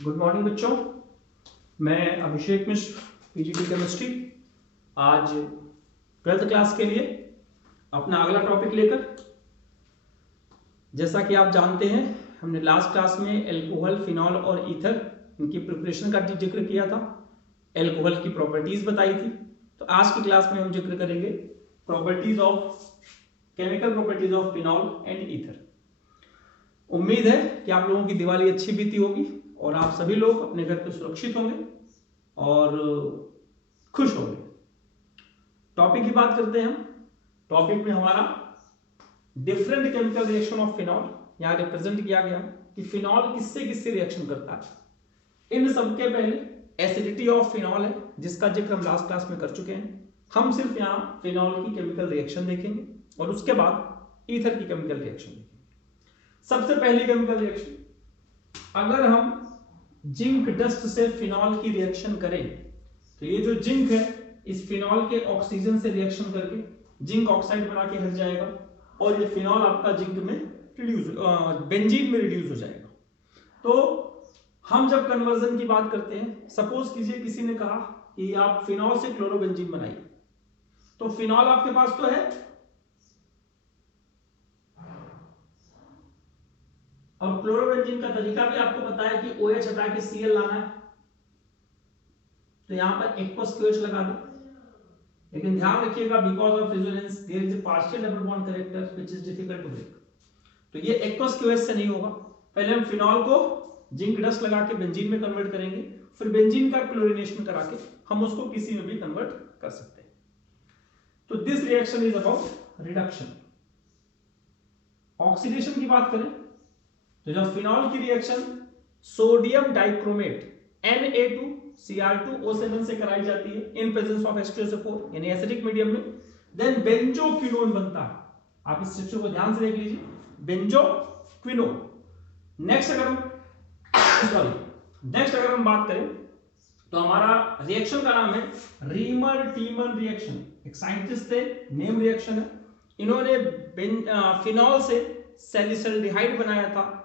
Good morning बच्चों। मैं अभिषेक मिश्र, PGT chemistry, आज 12th क्लास के लिए अपना अगला टॉपिक लेकर, जैसा कि आप जानते हैं हमने लास्ट क्लास में एल्कोहल, फिनॉल और ईथर इनकी प्रिपरेशन का जिक्र किया था, एल्कोहल की प्रॉपर्टीज बताई थी। तो आज की क्लास में हम जिक्र करेंगे chemical properties of phenol and ether. उम्मीद है कि आप लोगों की दिवाली अच्छी बीती होगी और आप सभी लोग अपने घर पे सुरक्षित होंगे और खुश होंगे। टॉपिक की बात करते हैं हम। टॉपिक में हमारा different chemical reaction of phenol यहां रिप्रेजेंट किया गया कि फिनॉल किससे किससे रिएक्शन करता है। इन सबके पहले एसिडिटी ऑफ फिनॉल है, जिसका जिक्र हम लास्ट क्लास में कर चुके हैं। हम सिर्फ यहां फिनॉल की केमिकल रिएक्शन देखेंगे और उसके बाद ईथर की केमिकल रिएक्शन देखेंगे। सबसे पहली केमिकल रिएक्शन, अगर हम जिंक डस्ट से फिनॉल की रिएक्शन करें तो ये जो जिंक है इस फिनॉल के ऑक्सीजन से रिएक्शन करके जिंक ऑक्साइड बना के हट जाएगा और ये फिनॉल आपका जिंक में बेंजीन में रिड्यूस हो जाएगा। तो हम जब कन्वर्जन की बात करते हैं, सपोज कीजिए किसी ने कहा कि आप फिनॉल से क्लोरोबेंजीन बनाइए, तो फिनॉल आपके पास तो है और क्लोरोबेंजीन का तरीका भी आपको पता है कि OH हटा के Cl लाना है, तो यहां पर एक्वस QH लगा दो। लेकिन ध्यान रखिएगा, because of resonance there is a partial double bond character which is difficult to break. तो ये एक्वस QH से नहीं होगा। पहले हम फिनॉल को जिंक डस्ट लगा के बेंजीन में कन्वर्ट करेंगे, फिर बेंजीन का क्लोरीनेशन करा के हम उसको किसी में भी कन्वर्ट कर सकते हैं। तो this reaction is about reduction. Oxidation की बात करें तो जब फिनॉल की रिएक्शन सोडियम डाइक्रोमेट Na2Cr2O7 से कराई जाती है इन प्रेजेंस ऑफ H2SO4 यानी एसिडिक मीडियम में, देन बेंजोक्विनोन बनता है। आप इस स्ट्रक्चर को ध्यान से देख लीजिए, बेंजोक्विनोन। नेक्स्ट अगर हम बात करें तो हमारा रिएक्शन का नाम है रीमर टीमन रिएक्शन। एक साइंटिस्ट थे, नेम रिएक्शन है। इन्होंने फिनॉल से सैलिसल्डिहाइड बनाया था,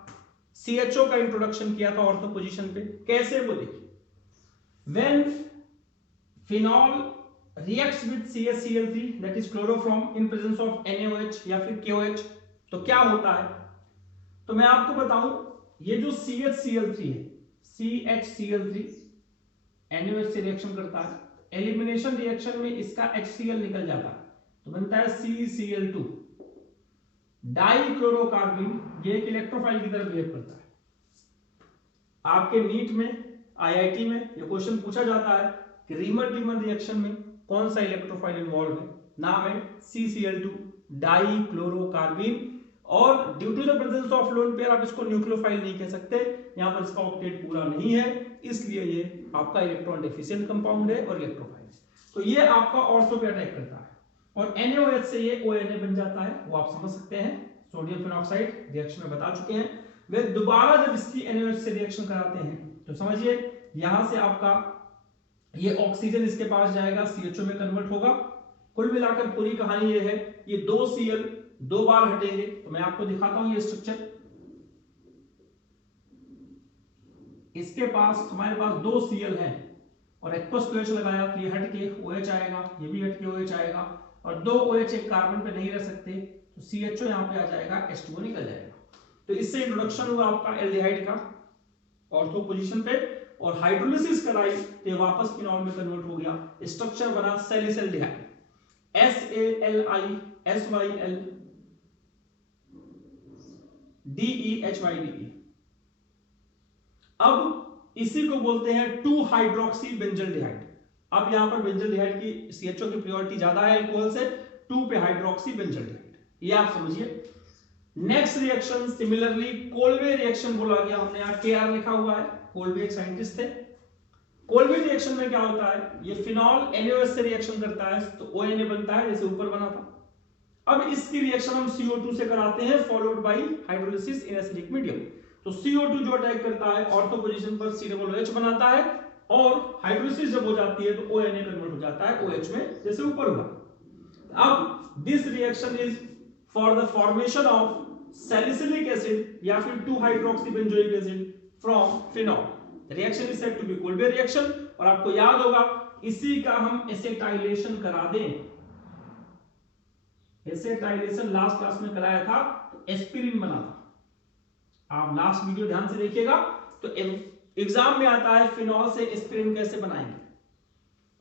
CHO का इंट्रोडक्शन किया था ऑर्थो पोजीशन पे। कैसे, वो देखिए। When phenol reacts with CaCl3 that is chloroform in presence of NaOH या फिर KOH, तो क्या होता है? तो मैं आपको बताऊं, ये जो CHCl3 है, CHCl3 NaOH से रिएक्शन करता है, एलिमिनेशन रिएक्शन में इसका HCl निकल जाता है तो बनता है CCl2 डाइक्लोरोकार्बन। ये एक इलेक्ट्रोफाइल की तरह बिहेव करता है। आपके नीट में, IIT में ये क्वेश्चन पूछा जाता है कि रीमर टीमन रिएक्शन में कौन सा इलेक्ट्रोफाइल इन्वॉल्व है। नाम है CCl2 डाइक्लोरोकार्बन। और due to the presence of lone pair आप इसको न्यूक्लियोफाइल नहीं कह सकते, यहां पर इसका ऑक्टेट पूरा नहीं है, इसलिए ये आपका इलेक्ट्रॉन डेफिशिएंट कंपाउंड है और इलेक्ट्रोफाइल। तो ये आपका ऑर्थो पे अटैक करता है और NaOH से ये ONA बन जाता है। वो आप समझ सकते हैं, सोडियम फिनॉक्साइड रिएक्शन में बता चुके हैं। वे दोबारा जब इसकी NaOH से रिएक्शन कराते हैं तो समझिए यहां से आपका ये ऑक्सीजन इसके पास जाएगा, CHO में कन्वर्ट होगा। कुल मिलाकर पूरी कहानी ये है, ये 2 Cl 2 बार हटेंगे। तो मैं आपको दिखाता हूं ये स्ट्रक्चर। इसके पास, हमारे पास 2 Cl हैं और एक्वस QH लगाया तो ये हट के OH आएगा, ये भी हट के OH आएगा और 2 OH एक कार्बन पे नहीं रह सकते तो CHO यहां पे आ जाएगा, H2O निकल जाएगा। तो इससे इंट्रोडक्शन हुआ आपका एल्डिहाइड का ऑर्थो पोजीशन पे और हाइड्रोलिसिस कराई तो वापस फिनॉल में कन्वर्ट हो गया। स्ट्रक्चर बना सैलिसल्डिहाइड, SALISYLDEHYDE। अब इसी को बोलते हैं 2 हाइड्रोक्सी बेंजल्डिहाइड। अब यहां पर बेंजल्डिहाइड की CHO की प्रियोरिटी ज्यादा है अल्कोहल से, 2 पे हाइड्रोक्सी बेंजल्डिहाइड, ये आप समझिए। नेक्स्ट रिएक्शन सिमिलरली कोल्वे रिएक्शन बोला गया, हमने यहां KR लिखा हुआ है, कोल्वे एक साइंटिस्ट थे। कोल्वे रिएक्शन में क्या होता है, ये फिनॉल NaOH से रिएक्शन करता है तो ONA बनता है, जैसे ऊपर बना था। अब इसकी रिएक्शन हम CO2 से कराते हैं followed by hydrolysis in acidic medium. तो CO2 जो अटैक करता है ऑर्थो पोजीशन पर COOH बनाता है और हाइड्रोलिसिस जब हो जाती है तो ONA कन्वर्ट हो जाता है OH में, जैसे ऊपर हुआ। अब this reaction is for the formation of salicylic acid या फिर 2 hydroxy benzoic acid from phenol. Reaction is said to be Kolbe reaction. और आपको याद होगा इसी का हम एसेटाइलेशन करा दें, एसेटाइलेशन लास्ट क्लास में कराया था तो एस्पिरिन बना था। आप लास्ट वीडियो ध्यान से देखिएगा। तो एग्जाम में आता है फिनॉल से एस्पिरिन कैसे बनाएंगे।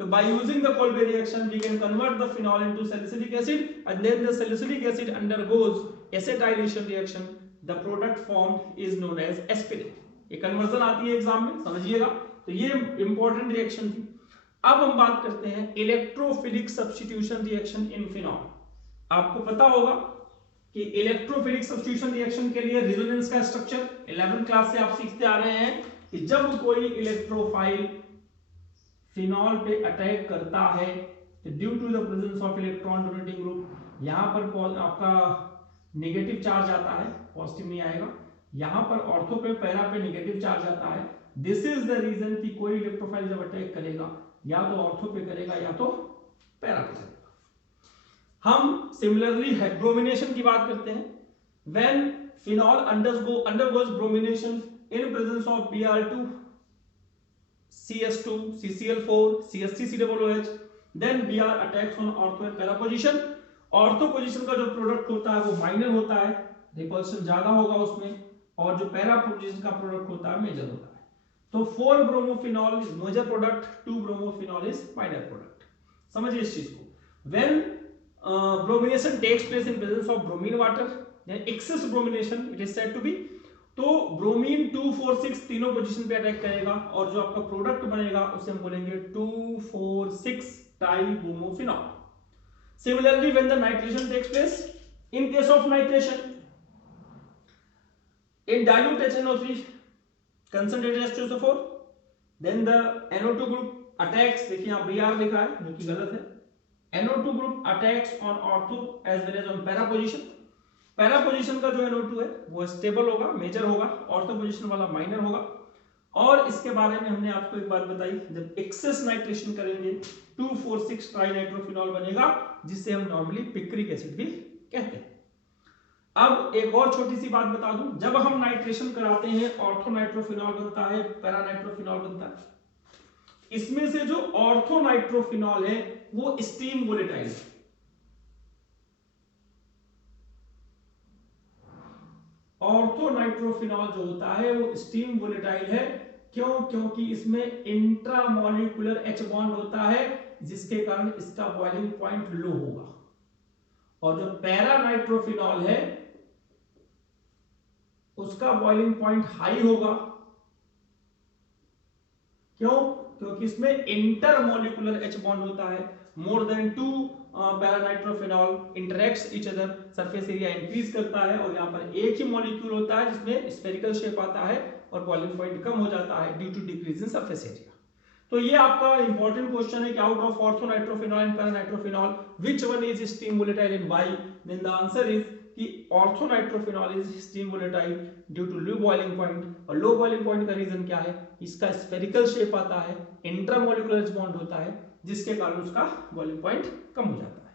तो by using the Kolbe reaction we can convert the phenol into salicylic acid and then the salicylic acid undergoes acetylation reaction, the product formed is known as aspirin। ये conversion आती है exam में, समझिएगा। तो ये इंपॉर्टेंट रिएक्शन थी। अब हम बात करते हैं electrophilic substitution reaction in phenol. आपको पता होगा कि इलेक्ट्रोफिलिक सब्स्टिट्यूशन रिएक्शन के लिए रेजोनेंस का स्ट्रक्चर 11th क्लास से आप सीखते आ रहे हैं कि जब कोई इलेक्ट्रोफाइल फिनॉल पे अटैक करता है तो due to the presence of electron donating group, यहां पर आपका नेगेटिव चार्ज आता है, पॉजिटिव नहीं आएगा। यहां पर ऑर्थो पे पैरा पे नेगेटिव चार्ज आता है। दिस इज द रीजन कि कोई इलेक्ट्रोफाइल जब अटैक करेगा या तो ऑर्थो पे करेगा या तो पैरा पे करेगा। हम सिमिलरली ब्रोमिनेशन की बात करते हैं। When phenol undergoes bromination in presence of Br2 CS2 CCl4 CH3COOH, then Br attacks on ortho and para position। Ortho position का जो प्रोडक्ट होता है वो माइनर होता है, रिपल्शन ज्यादा होगा उसमें, और जो पैरा पोजीशन का प्रोडक्ट होता है मेजर होता है। तो 4 bromophenol is major product, 2 bromophenol is minor product. समझिए इस चीज को। When bromination takes place in presence of bromine water, excess bromination it is said to be, तो ब्रोमीन 2, 4, 6 तीनों पोजीशन पे अटैक करेगा और जो आपका प्रोडक्ट बनेगा उसे हम बोलेंगे 2, 4, 6 tribromophenol. Similarly when the nitration takes place, in case of nitration in dilute HNO3 concentrated H2SO4, then the NO2 group attacks, देखिए यहाँ Br लिखा है जो कि गलत है। NO2 group attacks on ortho as well as on para position। Para position का जो NO2 है वो स्टेबल होगा, मेजर होगा, ऑर्थो पोजीशन वाला माइनर होगा। और इसके बारे में हमने आपको एक बात बताई, जब एक्सेस नाइट्रेशन करेंगे 2,4,6 ट्राइनाइट्रोफिनॉल बनेगा, जिसे हम नॉर्मली पिक्रिक एसिड भी कहते हैं। अब एक और छोटी सी बात बता दूं, जब हम नाइट्रेशन कराते हैं ऑर्थो नाइट्रोफिनॉल बनता है, पैरा नाइट्रोफिनॉल बनता है। इसमें से जो ऑर्थो नाइट्रोफिनॉल है वो स्टीम वोलेटाइल है। ऑर्थो नाइट्रोफिनॉल जो होता है वो स्टीम वोलेटाइल है। क्यों? क्योंकि इसमें इंट्रामोलिकुलर H बॉन्ड होता है जिसके कारण इसका बॉइलिंग पॉइंट लो होगा। और जो पैरा नाइट्रोफिनॉल है उसका बॉइलिंग पॉइंट हाई होगा। क्यों? क्योंकि इसमें इंटरमोलिकुलर H बॉन्ड होता है। More than 2 paranitrophenol interacts each other, surface area increase करता है और यहाँ पर एक ही मॉलिक्यूल होता है जिसमें स्फेरिकल शेप आता है और बॉइलिंग पॉइंट कम हो जाता है due to decrease in surface area. तो ये आपका इंपॉर्टेंट क्वेश्चन है कि out of ortho nitrophenol and paranitrophenol which one is steam volatile and why? Then the answer is कि ortho nitrophenol is steam volatile due to low boiling point. और low boiling point का reason क्या है? इसका spherical shape आता है, intramolecular bond होता है जिसके कारण उसका बॉइलिंग पॉइंट कम हो जाता है।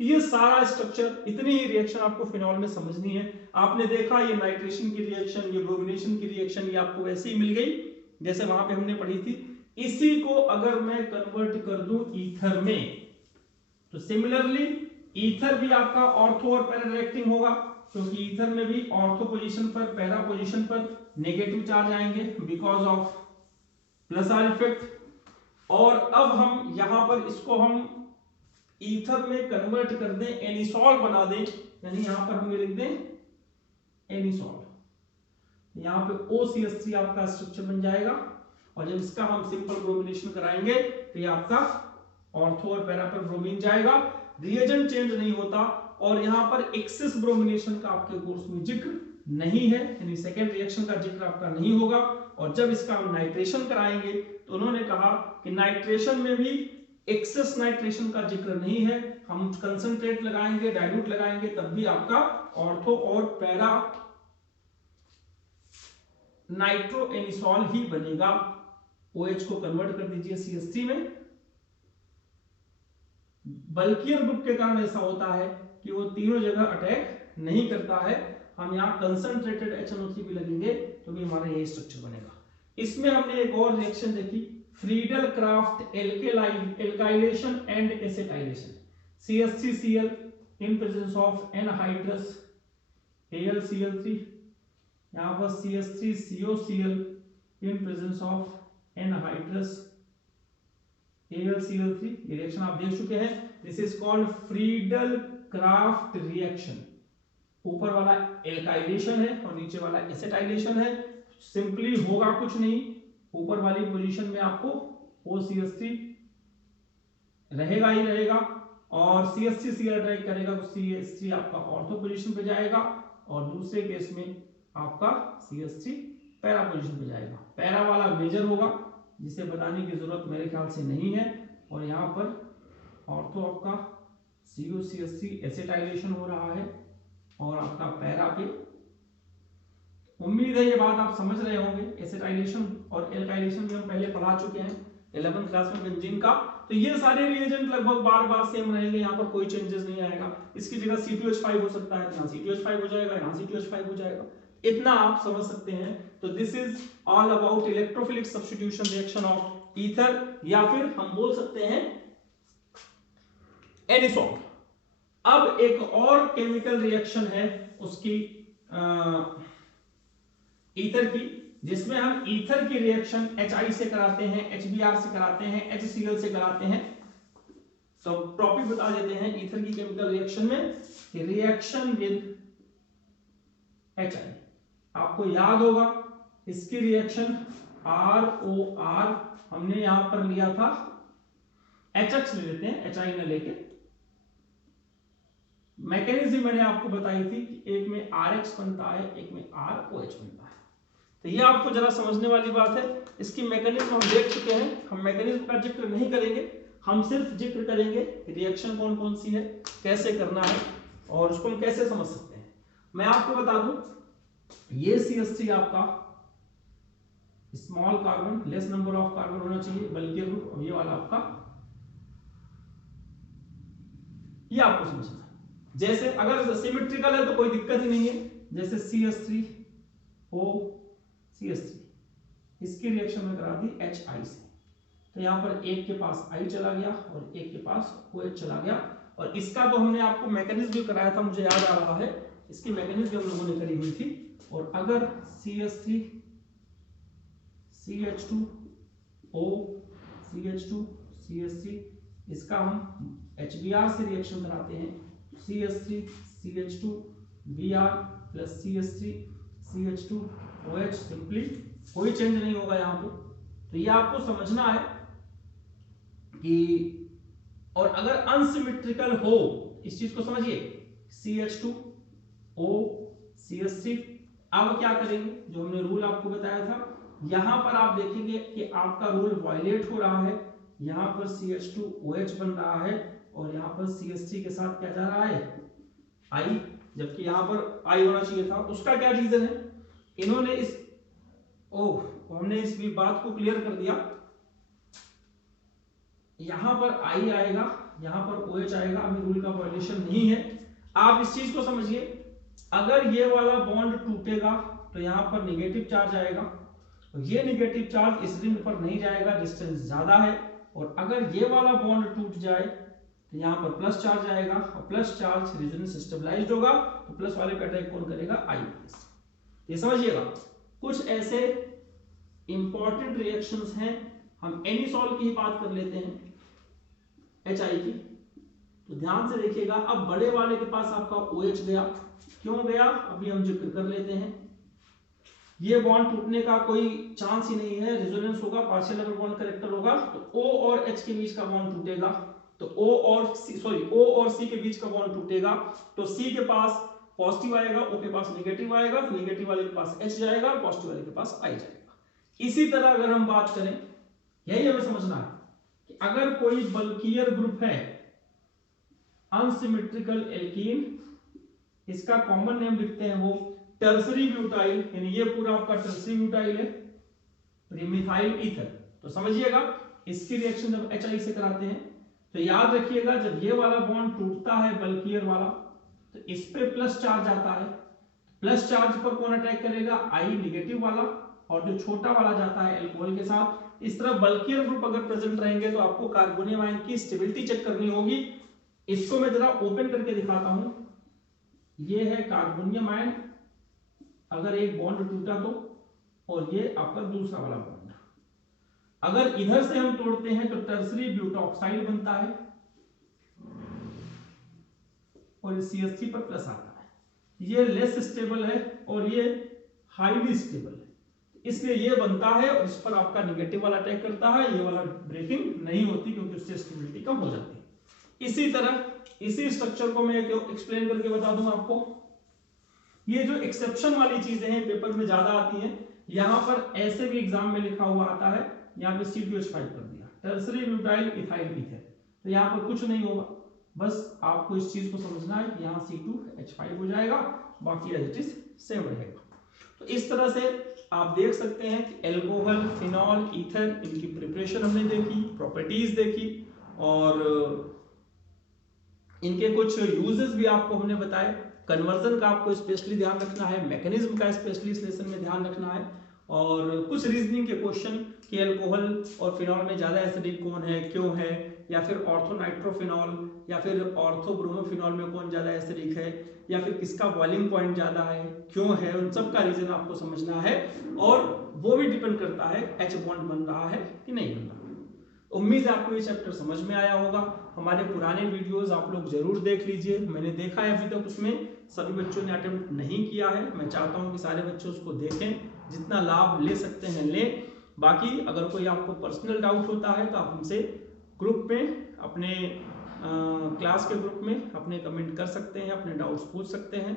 तो ये सारा स्ट्रक्चर, इतनी ही रिएक्शन आपको फिनॉल में समझनी है। आपने देखा ये नाइट्रेशन की रिएक्शन, ये ब्रोमिनेशन की रिएक्शन, ये आपको वैसे ही मिल गई जैसे वहां पे हमने पढ़ी थी। इसी को अगर मैं कन्वर्ट कर दूं ईथर में, तो सिमिलरली ईथर भी आपका ऑर्थो और पैरा रिएक्टिंग होगा, क्योंकि ईथर में भी ऑर्थो पोजीशन पर, पैरा पोजीशन पर नेगेटिव चार्ज आएंगे because of plus are effect. और अब हम यहां पर इसको हम ईथर में कन्वर्ट कर दें, एनिसॉल बना दें, यानी यहां पर हम ये लिख दें एनिसॉल। यहां पे OCH3 आपका स्ट्रक्चर बन जाएगा। और जब इसका हम सिंपल ब्रोमिनेशन कराएंगे तो ये आपका ऑर्थो और पैरा पर ब्रोमीन जाएगा, रिएजेंट चेंज नहीं होता। और यहां पर एक्सेस ब्रोमिनेशन का आपके कोर्स में जिक्र नहीं है, यानी सेकेंड रिएक्शन का जिक्र आपका नहीं होगा। और जब इसका हम नाइट्रेशन कराएंगे तो उन्होंने कहा कि नाइट्रेशन में भी एक्सेस नाइट्रेशन का जिक्र नहीं है, हम कंसंट्रेट लगाएंगे, डाइल्यूट लगाएंगे, तब भी आपका ऑर्थो और पैरा नाइट्रो एनिसॉल ही बनेगा। OH को कन्वर्ट कर दीजिए CH3 में। बल्कियर ग्रुप के कारण ऐसा होता है कि वो तीनों जगह अटैक नहीं करता है। हम यहाँ कंसंट्रेटेड HNO3 भी लगेंगे तो भी हमारा यही स्ट्रक्चर बनेगा। इसमें हमने एक और रिएक्शन देखी, Friedel craft alkylation and acetylation, CH3Cl in presence of anhydrous AlCl3, यहाँ पर CH3COCl in presence of anhydrous AlCl3, ये रिएक्शन आप देख चुके हैं। This is called Friedel craft reaction. ऊपर वाला एल्काइलेशन है और नीचे वाला एसिटाइलेशन है। सिंपली होगा कुछ नहीं, ऊपर वाली पोजीशन में आपको OCH3 रहेगा ही रहेगा और CH3Cl अटैक करेगा तो CH3 आपका ऑर्थो पोजीशन पे जाएगा और दूसरे केस में आपका CH3 पैरा पोजीशन पे जाएगा। पैरा वाला मेजर होगा जिसे बताने की जरूरत मेरे ख्याल से नहीं है, और यहाँ पर ऑर्थो आपका COCH3 एसिटाइलेशन हो रहा है और आपका पैरा पे, उम्मीद है ये बात आप समझ रहे होंगे। एसिटाइलेशन और एल्काइलेशन भी हम पहले पढ़ा चुके हैं 11th क्लास में बेंजीन का। तो ये सारे रिएजेंट लगभग बार बार सेम रहेंगे, यहाँ पर कोई चेंजेस नहीं आएगा। इसकी जगह C2H5 हो सकता है, यहाँ C2H5 हो जाएगा, यहाँ C2H5 हो जाएगा, इतना आप समझ सकते हैं। तो this is all about electrophilic substitution reaction of ether, या फिर हम बोल सकते हैं एनिसोल। अब एक और केमिकल रिएक्शन है उसकी ईथर की, जिसमें हम ईथर की रिएक्शन HI से कराते हैं, HBr से कराते हैं, HCl से कराते हैं। तो टॉपिक बता देते हैं ईथर की केमिकल रिएक्शन में कि रिएक्शन विद HI, आपको याद होगा इसकी रिएक्शन ROR हमने यहां पर लिया था, HX ले लेते हैं, HI न लेके। मैकेनिज्म मैंने आपको बताई थी कि एक में RH बनता है, एक में ROH बनता है। तो ये आपको जरा समझने वाली बात है। इसकी मैकेनिज्म हम देख चुके हैं, हम मैकेनिज्म का जिक्र नहीं करेंगे, हम सिर्फ जिक्र करेंगे रिएक्शन कौन कौन सी है, कैसे करना है और उसको हम कैसे समझ सकते हैं। मैं आपको बता दूं, ये CH3 आपका small carbon, less number of carbon होना चाहिए, बल्कि ग्रुप, और ये वाला आपका, ये आपको समझना है। जैसे अगर सिमेट्रिकल है तो कोई दिक्कत ही नहीं है, जैसे CH3O CH3, इसकी रिएक्शन में करा दी HI से, तो यहां पर एक के पास I चला गया और एक के पास OH चला गया। और इसका तो हमने आपको मैकेनिज्म भी कराया था, मुझे याद आ रहा है, इसकी मैकेनिज्म हम लोगों ने करी हुई थी। और अगर CH3 CH2O CH2 CH3, इसका हम HBr से रिएक्शन कराते हैं, CH3 CH2 Br plus CH3 CH2 OH, simply कोई चेंज नहीं होगा यहाँ पे। तो ये आपको समझना है कि, और अगर अनसिमेट्रिकल हो, इस चीज को समझिए, CH2O CH3, अब क्या करेंगे, जो हमने रूल आपको बताया था, यहां पर आप देखेंगे कि आपका रूल वायलेट हो रहा है। यहां पर CH2OH बन रहा है और यहां पर CH3 के साथ क्या जा रहा है, I, जबकि यहां पर I होना चाहिए था। उसका क्या रीजन है, इन्होंने हमने इस भी बात को क्लियर कर दिया। यहां पर I आएगा, यहां पर OH आएगा, अभी रूल का वायलेशन नहीं है। आप इस चीज को समझिए, अगर ये वाला बॉन्ड टूटेगा तो यहां पर नेगेटिव चार्ज आएगा, और ये नेगेटिव चार्ज इस रिंग पर नहीं जाएगा, डिस्टेंस ज्यादा है। और अगर ये वाला बॉन्ड टूट जाए तो यहां पर प्लस चार्ज आएगा, और प्लस चार्ज रेजोनेंस स्टेबलाइज्ड होगा, तो प्लस वाले पे अटैक कौन करेगा, I। ये समझिएगा, कुछ ऐसे इंपॉर्टेंट रिएक्शंस हैं। हम एनिसॉल की ही बात कर लेते हैं, HI की, तो ध्यान से देखिएगा। अब बड़े वाले के पास आपका OH गया, क्यों गया अभी हम जिक्र कर लेते हैं। ये बॉन्ड टूटने का कोई चांस ही नहीं है, रेजोनेंस होगा, पार्शियल डबल बॉन्ड करेक्टर होगा, तो O और H के बीच का बॉन्ड टूटेगा, तो O और C के बीच का बॉन्ड टूटेगा, तो C के पास पॉजिटिव आएगा, O के पास नेगेटिव आएगा, तो नेगेटिव वाले के पास H जाएगा, पॉजिटिव वाले के पास I जाएगा। इसी तरह अगर हम बात करें, यही हमें समझना है कि अगर कोई बल्कियर ग्रुप है, अनसिमेट्रिकल एल्कीन, इसका कॉमन नेम लिखते हैं वो टर्सरी ब्यूटाइल, यानी ये पूरा आपका टर्सरी ब्यूटाइल है, और ये मिथाइल ईथर। तो समझिएगा, इसकी रिएक्शन जब HI से कराते हैं तो याद रखिएगा, जब ये वाला बॉन्ड टूटता है बल्कियर वाला, तो इस पे प्लस चार्ज आता है। प्लस चार्ज पर कौन अटैक करेगा, I नेगेटिव वाला, और जो छोटा वाला जाता है अल्कोहल के साथ। इस तरह बल्कियर ग्रुप अगर प्रेजेंट रहेंगे तो आपको कार्बोनियम आयन की स्टेबिलिटी चेक करनी होगी। इसको मैं जरा ओपन करके दिखाता हूं। ये है कार्बोनियम आयन, अगर एक बॉन्ड टूटा तो, और ये आपका दूसरा वाला बॉन्ड। अगर इधर से हम तोड़ते हैं तो टर्सरी ब्यूटॉक्साइड बनता है और CH3 पर प्लस आता है। ये लेस स्टेबल है और ये हाईली स्टेबल है, इसलिए ये बनता है और इस पर आपका निगेटिव वाला अटैक करता है। ये वाला ब्रेकिंग नहीं होती क्योंकि उससे स्टेबिलिटी कम हो जाती है। इसी तरह इसी स्ट्रक्चर को मैं एक्सप्लेन करके बता दूं आपको। ये जो एक्सेप्शन वाली चीजें हैं पेपर में ज्यादा आती हैं, यहां पर ऐसे भी एग्जाम में लिखा हुआ आता है, यहाँ पे C2H5 कर दिया, टर्सरी ब्यूटाइल इथाइल ईथर, तो यहाँ पर कुछ नहीं होगा। बस आपको इस चीज को समझना है कि यहाँ C2H5 हो जाएगा, बाकी एज इट इज सेम रहेगा। तो इस तरह से आप देख सकते हैं कि एल्कोहल, फिनॉल, ईथर, इनकी प्रिपरेशन हमने देखी, प्रॉपर्टीज देखी, और इनके कुछ यूजेस भी आपको हमने बताए। कन्वर्जन का आपको स्पेशली ध्यान रखना है, मैकेनिज्म का स्पेशली इस लेसन में ध्यान रखना है, और कुछ रीजनिंग के क्वेश्चन कि अल्कोहल और फिनॉल में ज्यादा एसिडिक कौन है, क्यों है, या फिर ऑर्थोनाइट्रोफिनॉल या फिर ऑर्थोब्रोमोफिनॉल में कौन ज्यादा एसिडिक है, या फिर किसका बॉइलिंग पॉइंट ज्यादा है, क्यों है, उन सब का रीजन आपको समझना है। और वो भी डिपेंड करता है H बॉन्ड बन रहा है कि नहीं बन रहा। उम्मीद है आपको ये चैप्टर समझ में आया होगा। हमारे पुराने वीडियोस आप लोग जरूर देख लीजिए। मैंने देखा है अभी तक उसमें सभी बच्चों ने अटेम्प्ट नहीं किया है। मैं चाहता हूं कि सारे बच्चे उसको देखें, जितना लाभ ले सकते हैं लें। बाकी अगर कोई आपको पर्सनल डाउट होता है तो आप हमसे ग्रुप में, अपने क्लास के ग्रुप में अपने कमेंट कर सकते हैं, अपने डाउट्स पूछ सकते हैं।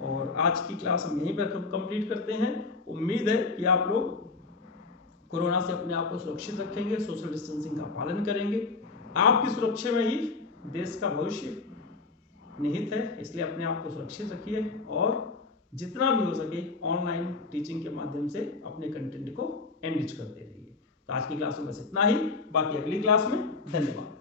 और आज की क्लास हम यहीं पर कंप्लीट करते हैं। उम्मीद है कि आप लोग कोरोना से अपने आप को सुरक्षित रखेंगे, सोशल डिस्टेंसिंग का पालन करेंगे। आपकी सुरक्षा में ही देश का भविष्य निहित है, इसलिए अपने आप को सुरक्षित रखिए और जितना भी हो सके ऑनलाइन टीचिंग के माध्यम से अपने कंटेंट को एनरिच करते रहिए। तो आज की क्लास में बस इतना ही, बाकी अगली क्लास में। धन्यवाद।